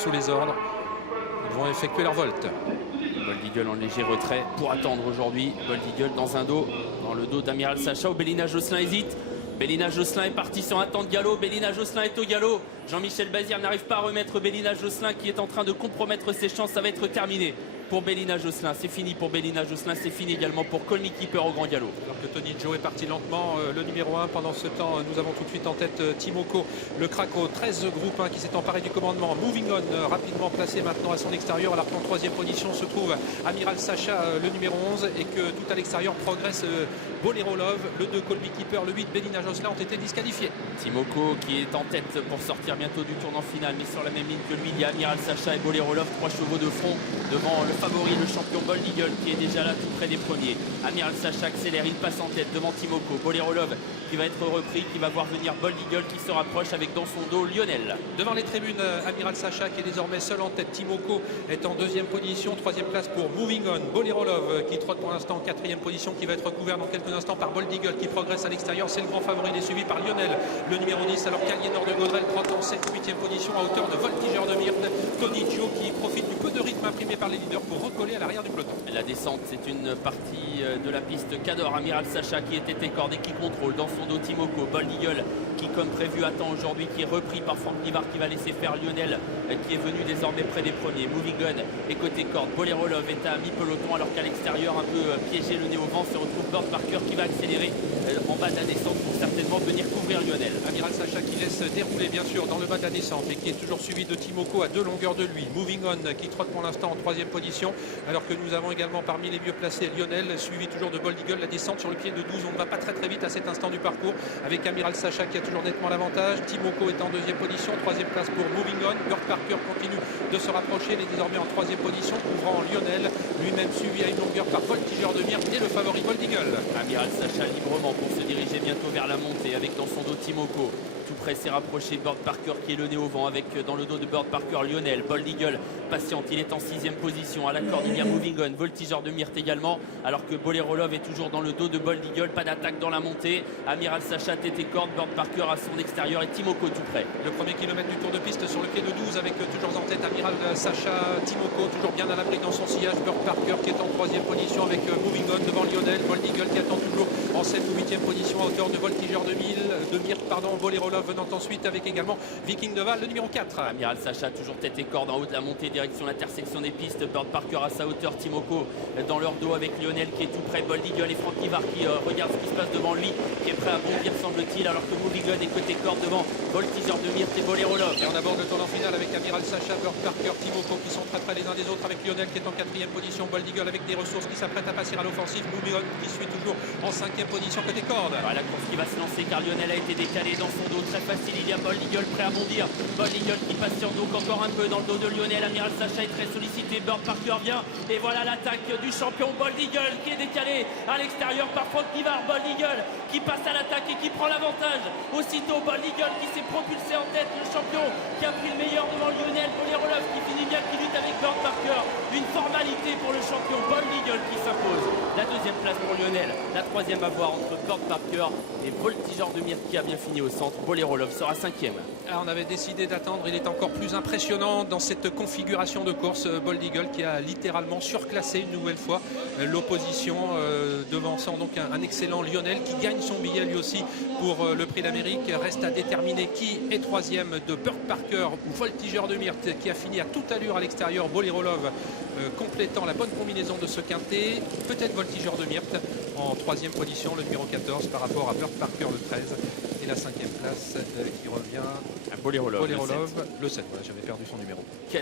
sous les ordres. Ils vont effectuer leur volte. Bold Eagle en léger retrait pour attendre aujourd'hui. Bold Eagle dans le dos d'Amiral Sacha où Bélina Josselin hésite. Bélina Josselin est parti sur un temps de galop. Bélina Josselin est au galop. Jean-Michel Bazir n'arrive pas à remettre Bélina Josselin qui est en train de compromettre ses chances. Ça va être terminé pour Bélina Josselin. C'est fini pour Bélina Josselin. C'est fini également pour Call Me Keeper au grand galop. Alors que Tony Joe est parti lentement, le numéro 1. Pendant ce temps, nous avons tout de suite en tête Timoko, le crack au 13 groupe 1 qui s'est emparé du commandement. Moving On, rapidement placé maintenant à son extérieur, alors qu'en troisième position se trouve Amiral Sacha, le numéro 11, et que tout à l'extérieur progresse Bolero Love, le 2 Call Me Keeper, le 8 Bélina Josselin ont été disqualifiés. Timoko qui est en tête pour sortir bientôt du tournant final, mais sur la même ligne que lui, il y a Amiral Sacha et Bolero Love, 3 chevaux de front devant le favori, le champion Bold Eagle qui est déjà là tout près des premiers. Amiral Sacha accélère, il passe en tête devant Timoko. Bolero Love qui va être repris, qui va voir venir Bold Eagle qui se rapproche avec dans son dos Lionel. Devant les tribunes, Amiral Sacha qui est désormais seul en tête. Timoko est en deuxième position, troisième place pour Moving On. Bolero Love qui trotte pour l'instant en quatrième position, qui va être couvert dans quelques instants par Bold Eagle qui progresse à l'extérieur. C'est le grand favori, il est suivi par Lionel, le numéro 10, alors qu'Aliénor de Gaudrel trotte en 7e ou 8e position à hauteur de Voltigeur de Myrte. Tony Gio qui profite du peu de rythme imprimé par les leaders pour recoller à l'arrière du peloton. La descente, c'est une partie de la piste qu'adore Amiral Sacha qui était écorné, qui contrôle dans son dos Timoko. Bold Eagle qui, comme prévu, attend aujourd'hui, qui est repris par Franck Nivard qui va laisser faire Lionel qui est venu désormais près des premiers. Moving On et côté corde. Bolero Love est à mi-peloton alors qu'à l'extérieur, un peu piégé, le nez au vent, se retrouve Bird Parker qui va accélérer en bas de la descente pour certainement venir couvrir Lionel. Amiral Sacha qui laisse dérouler bien sûr dans le bas de la descente et qui est toujours suivi de Timoko à 2 longueurs de lui. Moving On qui trotte pour l'instant en troisième position, alors que nous avons également parmi les mieux placés Lionel, suivi toujours de Bold Eagle. La descente sur le pied de 12, on ne va pas très vite à cet instant du parcours, avec Amiral Sacha qui a toujours nettement l'avantage. Timoko est en deuxième position, troisième place pour Moving On. Bird Parker continue de se rapprocher, il est désormais en troisième position, couvrant Lionel, lui-même suivi à une longueur par Voltigeur de Myrte et le favori Bold Eagle. Amiral Sacha librement pour se diriger bientôt vers la montée avec dans son dos Timoko. Tout près s'est rapproché Bird Parker qui est le nez au vent avec dans le dos de Bird Parker Lionel. Bold Eagle patiente, il est en 6e position. À la corde il y a Moving On, Voltigeur de Myrte également, alors que Bolero Love est toujours dans le dos de Bold Eagle. Pas d'attaque dans la montée. Amiral Sacha tête et corde, Bird Parker à son extérieur et Timoko tout près. Le premier kilomètre du tour de piste sur le pied de 12 avec toujours en tête Amiral Sacha, Timoko toujours bien à l'abri dans son sillage. Bird Parker qui est en troisième position avec Moving On devant Lionel. Bold Eagle qui attend toujours en 7 ou 8e position à hauteur de Voltigeur de Myrte, Bolero Love venant ensuite avec également Viking de Val, le numéro 4. Amiral Sacha toujours tête et corde en haut de la montée direction l'intersection des pistes. Bird Parker à sa hauteur, Timoko dans leur dos avec Lionel qui est tout près. Bold Eagle et Franck Nivard qui regarde ce qui se passe devant lui, qui est prêt à bondir semble-t-il, alors que Moving On est côté corde devant Voltigeur de Myrte et Bolero Love. Et on aborde le tournant final avec Amiral Sacha, Bird Parker, Timoko qui sont très près les uns des autres, avec Lionel qui est en 4e position. Bold Eagle avec des ressources qui s'apprête à passer à l'offensive. Moving On qui suit toujours en 5e position côté corde. La course qui va se lancer car Lionel a été décalé dans son dos très facile. Il y a Bold Eagle prêt à bondir. Bold Eagle qui patiente donc encore un peu dans le dos de Lionel. Amiral Sacha est très sollicité. Bird Parker vient. Et voilà l'attaque du champion Bold Eagle qui est décalé à l'extérieur par Franck Nivard. Bold Eagle qui passe à l'attaque et qui prend l'avantage. Aussitôt Bold Eagle qui s'est propulsé en tête. Le champion qui a pris le meilleur devant Lionel. Bolero Love qui finit bien, qui lutte avec Bird Parker. Une formalité pour le champion Bold Eagle qui s'impose. La deuxième place pour Lionel. La troisième à voir entre Bird Parker et Voltigeur de Myrte qui a bien fini au centre. Bolero Love sera 5e. On avait décidé d'attendre, il est encore plus impressionnant dans cette configuration de course. Bold Eagle qui a littéralement surclassé une nouvelle fois l'opposition, devançant donc un excellent Lionel qui gagne son billet lui aussi pour le prix d'Amérique. Reste à déterminer qui est troisième de Bird Parker ou Voltigeur de Myrte qui a fini à toute allure à l'extérieur. Bolero Love complétant la bonne combinaison de ce quintet. Peut-être Voltigeur de Myrte en troisième position, le numéro 14 par rapport à Bird Parker le 13. Et la 5e place qui revient à Bolero Love, le 7. Voilà, j'avais perdu son numéro.